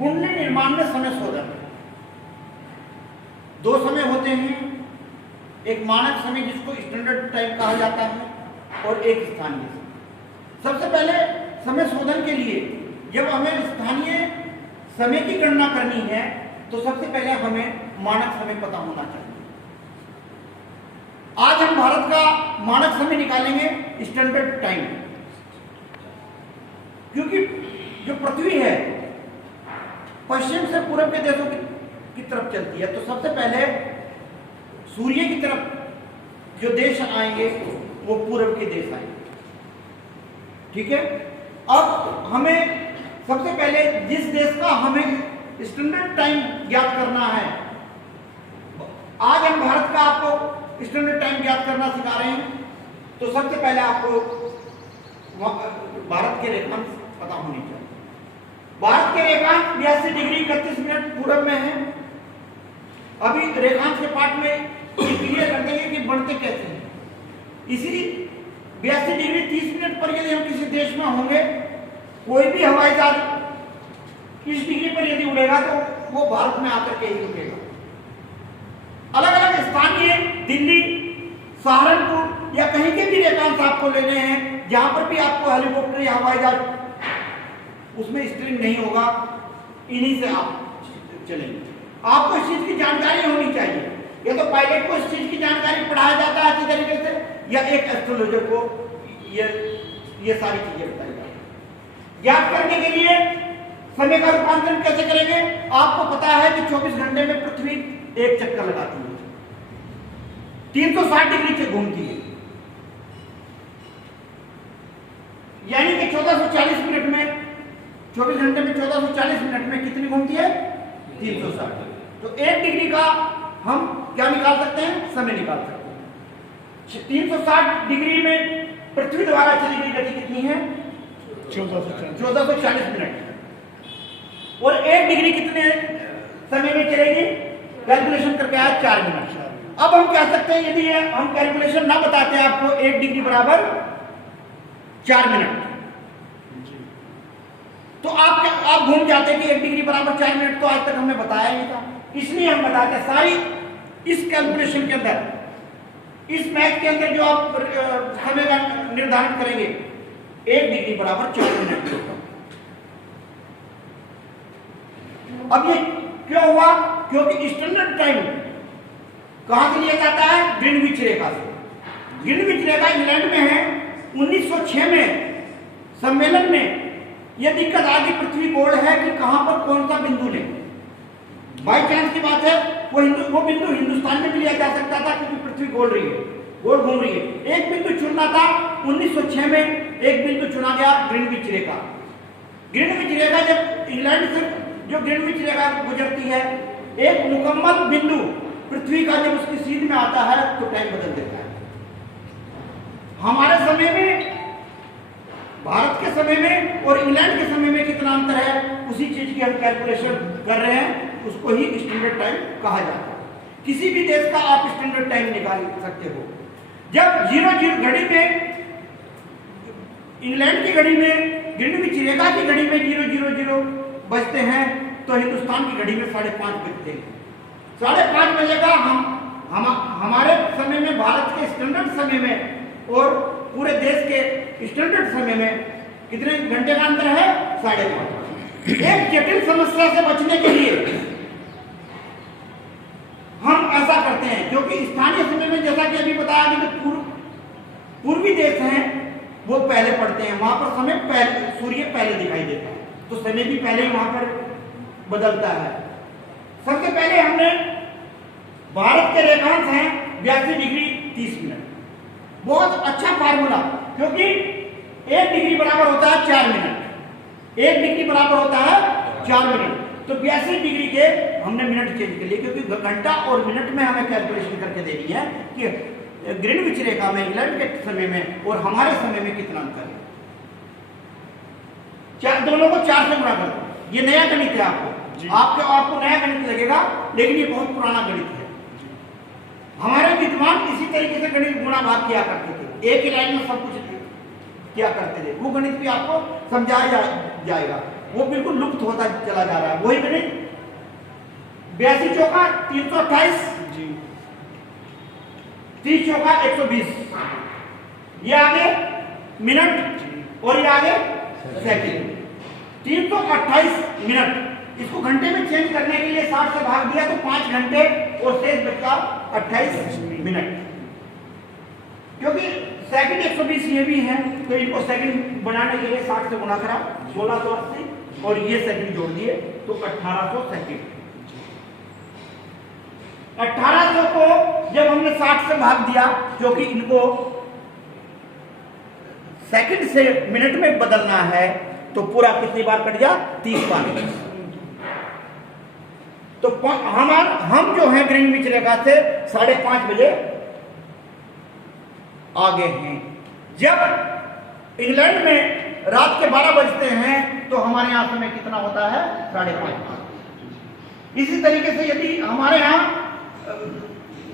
कुंडली निर्माण में समय शोधन। दो समय होते हैं, एक मानक समय जिसको स्टैंडर्ड टाइम कहा जाता है और एक स्थानीय समय। सबसे पहले समय शोधन के लिए जब हमें स्थानीय समय की गणना करनी है तो सबसे पहले हमें मानक समय पता होना चाहिए। आज हम भारत का मानक समय निकालेंगे स्टैंडर्ड टाइम, क्योंकि जो पृथ्वी है पश्चिम से पूर्व के देशों की तरफ चलती है, तो सबसे पहले सूर्य की तरफ जो देश आएंगे वो पूर्व के देश आएंगे। ठीक है, अब हमें सबसे पहले जिस देश का हमें स्टैंडर्ड टाइम ज्ञात करना है, आज हम भारत का आपको स्टैंडर्ड टाइम ज्ञात करना सिखा रहे हैं। तो सबसे पहले आपको भारत के रेखांश पता होनी चाहिए। भारत के रेखांश 82 डिग्री 31 मिनट पूर्व में है। अभी रेखांश के पाठ में ये क्लियर कर देंगे कि बढ़ते कैसे हैं। इसी 82 डिग्री 30 मिनट पर यदि हम किसी देश में होंगे, कोई भी हवाई जहाज इस डिग्री पर यदि उड़ेगा तो वो भारत में आकर के ही रुकेगा। अलग अलग स्थानीय दिल्ली, सहारनपुर या कहीं के भी रेखांश आपको लेने हैं, जहां पर भी आपको हेलीकॉप्टर या हवाई जहाज उसमें स्ट्रिंग नहीं होगा, इन्हीं से आप चलेंगे। आपको इस चीज की जानकारी होनी चाहिए। या तो पायलट को इस चीज की जानकारी पढ़ाया जाता है अच्छी तरीके से, या एक एस्ट्रोलॉजर को ये सारी चीजें बताई जाती है। ज्ञात करने के लिए समय का रूपांतरण कैसे करेंगे? आपको पता है कि 24 घंटे में पृथ्वी एक चक्कर लगाती है, 360 डिग्री से घूमती है, यानी कि 1440 मिनट में, 24 घंटे में 1440 मिनट में कितनी घूमती है? 360। तो 1 डिग्री का हम क्या निकाल सकते हैं? समय निकाल सकते हैं। 360 डिग्री में पृथ्वी द्वारा चली गई गति कितनी है? 1440 मिनट। और 1 डिग्री कितने समय में चलेगी? कैलकुलेशन करके आया 4 मिनट। अब हम कह सकते हैं, यदि हम कैलकुलेशन ना बताते हैं आपको, 1 डिग्री बराबर 4 मिनट, तो आप घूम जाते कि 1 डिग्री बराबर 4 मिनट, तो आज तक हमने बताया नहीं था। इसलिए हम बताते हैं सारी इस कैलकुलेशन के अंदर, इस मैथ के अंदर जो आप समय का निर्धारण करेंगे, 1 डिग्री बराबर 4 मिनट होगा। अब ये क्यों हुआ? क्योंकि स्टैंडर्ड टाइम कहां से लिया जाता है? ग्रीनविच रेखा से। ग्रीनविच रेखा इंग्लैंड में है। 1906 में सम्मेलन में यह दिक्कत आ गई, पृथ्वी गोल है कि कहां पर कौन सा बिंदु ले। बाई चांस की बात है, वो बिंदु हिंदुस्तान में भी लिया जा सकता था, क्योंकि पृथ्वी गोल रही है, गोल घूम रही है। एक बिंदु चुनना था। 1906 में एक बिंदु चुना गया, ग्रीनविच रेखा। ग्रीनविच रेखा जब इंग्लैंड से जो ग्रीनविच रेखा गुजरती है, एक मुकम्मल बिंदु पृथ्वी का जब उसकी सीध में आता है तो टाइम बदल देता है। हमारे समय में, भारत के समय में और इंग्लैंड के समय में कितना अंतर है, उसी चीज की हम कैलकुलेशन कर रहे हैं, उसको ही स्टैंडर्ड टाइम कहा जाता है। किसी भी देश का आप स्टैंडर्ड टाइम निकाल सकते हो। जब 00 घड़ी में, इंग्लैंड की घड़ी में, ग्रीनविच रेखा की घड़ी में 000 बजते हैं, तो हिंदुस्तान की घड़ी में 5:30 बजते हैं। 5:30 बजे का हमारे समय में, भारत के स्टैंडर्ड समय में और पूरे देश के स्टैंडर्ड समय में कितने घंटे का अंतर है? 5:30। एक जटिल समस्या से बचने के लिए हम ऐसा करते हैं, क्योंकि स्थानीय समय में जैसा कि अभी बताया कि जो पूर्वी देश हैं वो पहले पड़ते हैं, वहां पर समय पहले, सूर्य पहले दिखाई देता है, तो समय भी पहले ही वहां पर बदलता है। सबसे पहले हमने भारत के रेखांश हैं 82 डिग्री 30 मिनट। बहुत अच्छा फार्मूला, क्योंकि 1 डिग्री बराबर होता है 4 मिनट। 1 डिग्री बराबर होता है 4 मिनट। तो 82 डिग्री के हमने मिनट चेंज कर लिए, क्योंकि घंटा और मिनट में हमें कैलकुलेशन करके देनी है कि ग्रीनविच रेखा में, इंग्लैंड के समय में और हमारे समय में कितना अंतर है। दोनों को 4 से गुणा कर दो। ये नया गणित है, आपको नया गणित लगेगा, लेकिन ये बहुत पुराना गणित है। हमारे विद्वान इसी तरीके से गणित गुणा भाग किया करते थे, एक ही लाइन में सब कुछ किया करते थे। वो गणित भी आपको समझाया जाएगा। वो बिल्कुल लुप्त होता चला जा रहा है। वही मिनट 82 चौका 328, 30 चौका 120, ये आगे मिनट और ये आगे सेकंड। 328 मिनट, इसको घंटे में चेंज करने के लिए 60 से भाग दिया तो 5 घंटे और शेष बचा 28 मिनट। क्योंकि सेकंड 120 ये भी है तो इनको सेकंड बनाने के लिए 60 से गुणा करा 1680 और ये सेकंड जोड़ दिए तो 1800 सेकंड। 1800 को जब हमने 60 से भाग दिया, क्योंकि इनको सेकंड से मिनट में बदलना है तो पूरा कितनी बार कट गया? 30 बार। तो हम जो है ग्रीनविच रेखा से 5:30 बजे आगे हैं। जब इंग्लैंड में रात के 12 बजते हैं तो हमारे यहां समय कितना होता है? 5:30। इसी तरीके से यदि हमारे यहां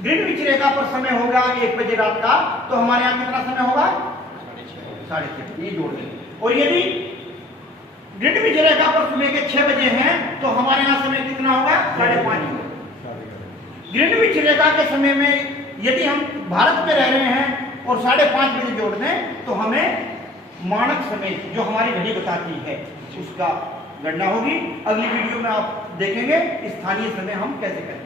ग्रीनविच रेखा पर समय होगा 1 बजे रात का तो हमारे यहां कितना समय होगा? 6:30। ये जोड़ लेंगे। और यदि ग्रीनविच रेखा पर सुबह के 6 बजे हैं तो हमारे यहाँ समय कितना होगा? 5:30। ग्रीनविच रेखा के समय में यदि हम भारत में रह रहे हैं और 5:30 बजे जोड़ दें तो हमें मानक समय जो हमारी घड़ी बताती है उसका गणना होगी। अगली वीडियो में आप देखेंगे स्थानीय समय हम कैसे करते हैं।